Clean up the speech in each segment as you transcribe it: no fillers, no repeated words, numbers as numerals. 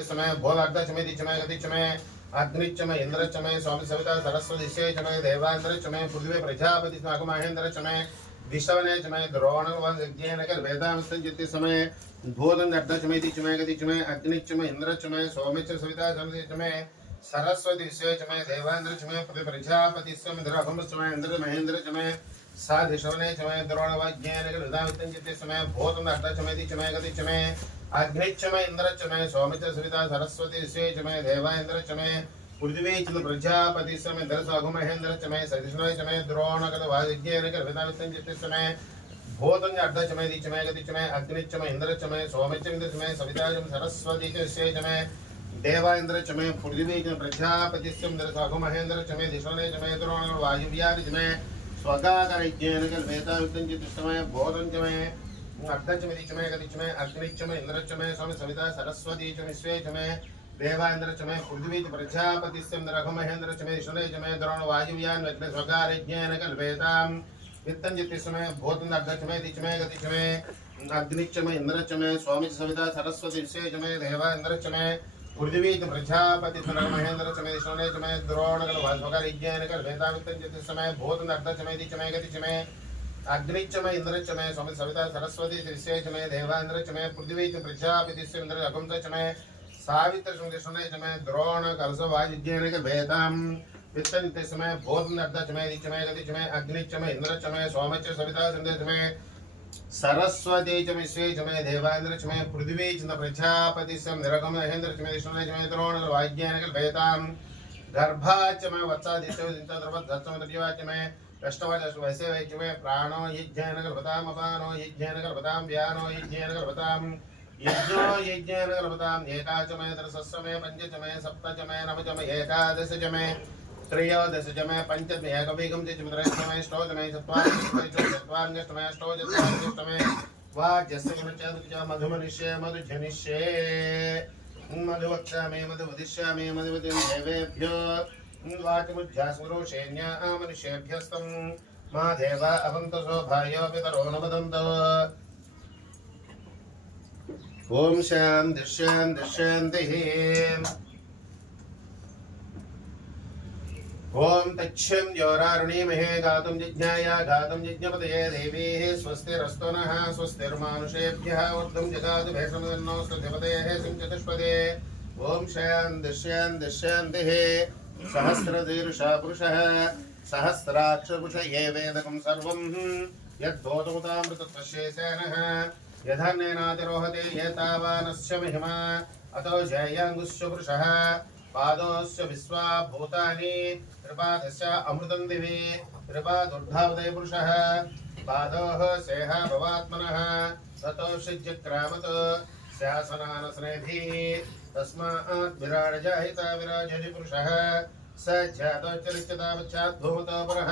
समय भोलार्धचमय दिचमय गतिचमय अग्निचमय इंद्रचमय स्वामी सविता सरस्वती चमय देवांद्रचमय पृथ्वी प्रजापति नाग महेंद्रचमय विश्वनेचमय द्रोणवज्ञेनकर वेदांतंजिति समय भूतन अर्धचमय दिचमय गतिचमय अग्निचमय इंद्रचमय स्वामी सविता सरस्वती सरस्वती चमय देवांद्रचमय पृथ्वी प्रजापति समय इंद्र महेंद्रचमय साधिशवने चमय द्रोणवज्ञेनकर वेदांतंजिति समय भूतन अर्धचमय दिचमय गतिचमय अग्निचमय इंद्रचमय स्वामित्र सविता सरस्वती चमय देवांद्रचमय पृथ्वी चंद्र प्रजापति समय दरसाघु महेंद्र चमय सदिशनय चमय द्रोणकर वाज्ञेनकर वेदांतंजिति समय भूतन अर्धचमय दिचमय गतिचमय अग्निचमय इंद्रचमय स्वामित्र चमय सविता सरस्वती चमय देवांद्रचमय पृथ्वी चंद्र प्रजापति समय दरसाघु महेंद्र चमय दिशनय चमय द्रोणकर वायुव्यादि चमय स्वगाकर यज्ञेनकर वेदांतंजिति समय भूतन चमय अर्धचमय चमय गतिचमय अग्निचमय इंद्रचमय स्वामी सविता सरस्वती चमय देवांद्र चमय पृथ्वी प्रजापति रघु महेंद्र चमय शनय चमय द्रोण वायुव्यान स्वकार ज्ञान कल्पेताम वित्तंजित समय भूतन अर्धचमय दिचमय गतिचमय अग्निचमय इंद्रचमय स्वामी सविता सरस्वती चमय देवांद्र चमय पृथ्वी प्रजापति रघु महेंद्र चमय शनय चमय द्रोण स्वकार ज्ञान कल्पेताम वित्तंजित समय भूतन अर्धचमय दिचमय गतिचमय अग्निचमय इंद्रचमय स्वामी सविता सरस्वती चमय देवांद्रचमय पृथ्वी प्रजापति चमय सावित्र चमय द्रोण कलशवायुज्ञान भेदाम वित्तनित समय भूतन अर्धचमय दिचमय गतिचमय अग्निचमय इंद्रचमय स्वामी सविता चमय सरस्वती चमय देवांद्रचमय पृथ्वी चंद्र प्रजापति निरगम महेंद्र चमय द्रोण वायुज्ञान भेदाम गर्भाचमय वत्सादिचमय अष्टवैसे वैचमे प्राणो यज्ञेन गर्भताम अपानो यज्ञेन गर्भताम व्यानो यज्ञेन गर्भताम यज्ञो यज्ञेन गर्भताम एकाचमे दशसमय पंचचमय सप्तचमय नवचमय एकादशचमय त्रयोदशचमय पंचचमय एकविगम चतुर्दशचमय अष्टोचमय चत्वारिंशतमय अष्टोचत्वारिंशतमय वाजस्य मधुमनिष्ये मधुजनिष्ये मधुवक्ष्यामि मधुवदिष्यामि मधुवदिं देवेभ्यो वाचमुज्जास्मरोषेण्या मनुष्येभ्यस्तं मा देवा अवन्तसो भायो पितरो न वदन्तु ॐ शान्तिः शान्तिः शान्तिः ॐ तच्छं योरारुणीमहे गातुं जिज्ञाया गातुं जिज्ञपतये देवीः स्वस्तिरस्तु नः स्वस्तिर्मानुषेभ्यः ऊर्ध्वं जगातु भेषमदन्नोऽस्तु देवतेः सिञ्चतुष्पदे ॐ शान्तिः शान्तिः शान्तिः सहस्रशीर्षा पुरुषः सहस्राक्षपुरुष ये वेदकं सर्वं यद्भूतमुतामृतत्वशेषेणः यथान्नेनातिरोहते एतावानस्य महिमा अतो जयाङ्गुस्य पुरुषः पादोस्य विश्वा भूतानि त्रिपादस्य अमृतं दिवि त्रिपादुर्धावते पुरुषः पादोः सेहा भवात्मनः ततो सिज्जक्रामत् शासनानस्नेभिः तस्मात् विराट जाहिता विराजति पुरुषः स जातो चरित्यतावच्छात् धूमतो परः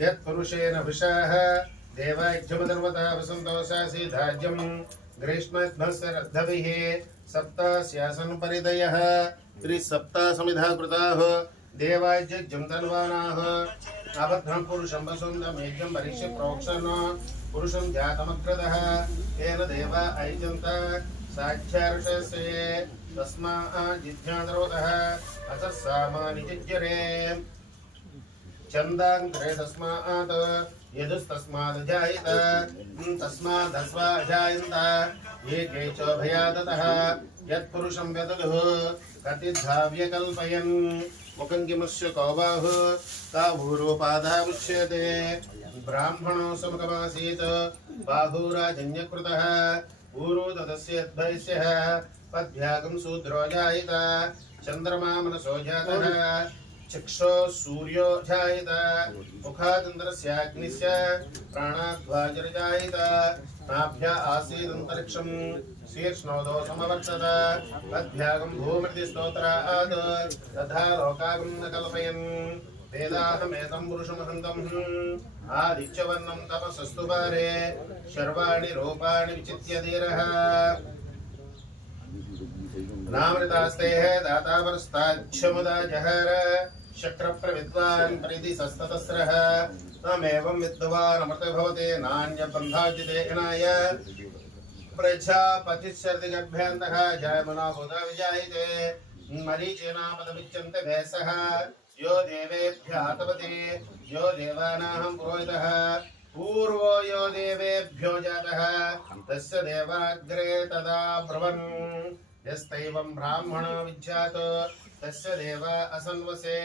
यत्पुरुषेण वृषाः देवाज्यमधर्मता वसन्तो सासीधाज्यं ग्रीष्मध्वस्य रद्धभिः सप्तास्यासन् परिदयः त्रिसप्ता समिधा कृताः देवाज्यं धन्वानाः अबद्धं पुरुषं वसुन्दमेज्यं परीक्ष्य प्रोक्षन् पुरुषं जातमग्रदः तेन देवा ऐजन्त साक्षार्षस्य तस्मात् जिज्ञादरोधः अथ सामानिजिज्ञरे चन्दान्तरे तस्मात् यदुस्तस्मात् जायत तस्मादस्वा जायन्त ये केच भयादतः यत्पुरुषं व्यदधुः कतिधाव्यकल्पयन् मुखं किमस्य कौबाहु ताभूरोपाधः उच्यते ब्राह्मणो समकमासीत् बाहुराजन्यकृतः पूर्वो तदस्य अद्वैस्यः पद्भ्यागं शूद्रो जायत चन्द्रमा मनसो जातः चक्षो सूर्यो जायत मुखादिन्द्रस्याग्निस्य प्राणाद्वाजर्जायत नाभ्या आसीदन्तरिक्षं शीर्ष्णोदो समवर्तत पद्भ्यागं भूमृतिस्तोत्रात् तथा लोकागं न कल्पयन् वेदाहमेतं पुरुषमहन्तम् आदित्यवर्णं तपसस्तु पारे शर्वाणि रूपाणि विचित्य धीरः नामृतास्तेः दातावरस्ताच्छमुदा जहर शक्रप्रविद्वान् परिधि सस्ततस्रः तमेवं विद्वान् अमृतो भवते नान्यबन्धाज्यते हिनाय प्रजापतिश्चर्दिगर्भ्यन्तः जयमनो भूता विजायते मरीचीना पदमिच्यन्ते भेषः यो देवेभ्यः तपते यो देवानां पुरोहितः पूर्वो यो देवेभ्यो जातः तस्य देवाग्रे तदा ब्रुवन् यस्तैवं ब्राह्मणो विज्ञात तस्य देवा असन्वसे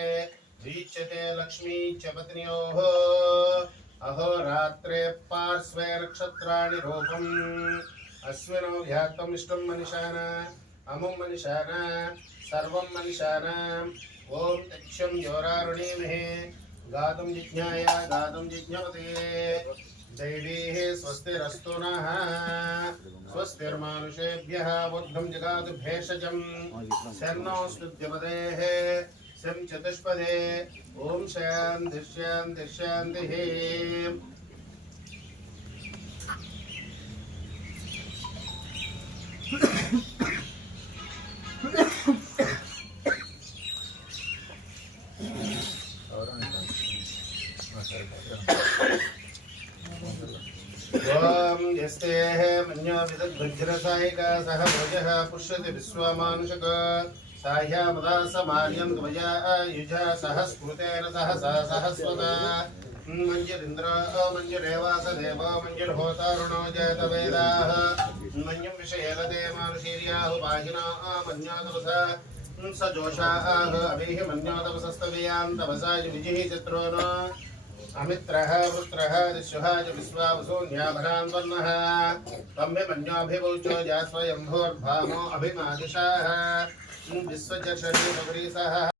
वीच्यते लक्ष्मी च पत्न्योः अहोरात्रे पार्श्वे नक्षत्राणि रूपम् अश्विनो व्यात्तम् इष्टं मनिषाण अमुं मनिषाण सर्वं मनिषाण ॐ तक्षं योरारुणीमहे गातुं जिज्ञाय गातुं जिज्ञपते दैवीः स्वस्तिरस्तु नः स्वस्तिर्मानुषेभ्यः बुद्धं जगातु भेषजं शन्नो स्तुत्यपदेः शं चतुष्पदे ॐ शान्तिः शान्तिः शान्तिः ओम यस्तेः मन्यो विदग्धज्रसायिका सह भोजः पुष्यति विश्वमानुषक साह्यामदा समार्यं त्वया युजा सह स्मृतेन सह सहस्वता मंजरिन्द्र मंजरेवास देव मंजरहोतारुणो जयतवेदाः मन्यं विषयेलते मानुषीर्याहु पाहिना मन्यातवसा स जोषाः अभिः मन्यातवसस्तवयां तपसा विजिः चित्रोन अमित्रः पुत्रः दिश्वः च विश्वावसून्याभरान् वर्णः तम्भे मन्योऽभिवोचो जास्वयम्भोर्भामो अभिमादिशाः विश्वचर्षणि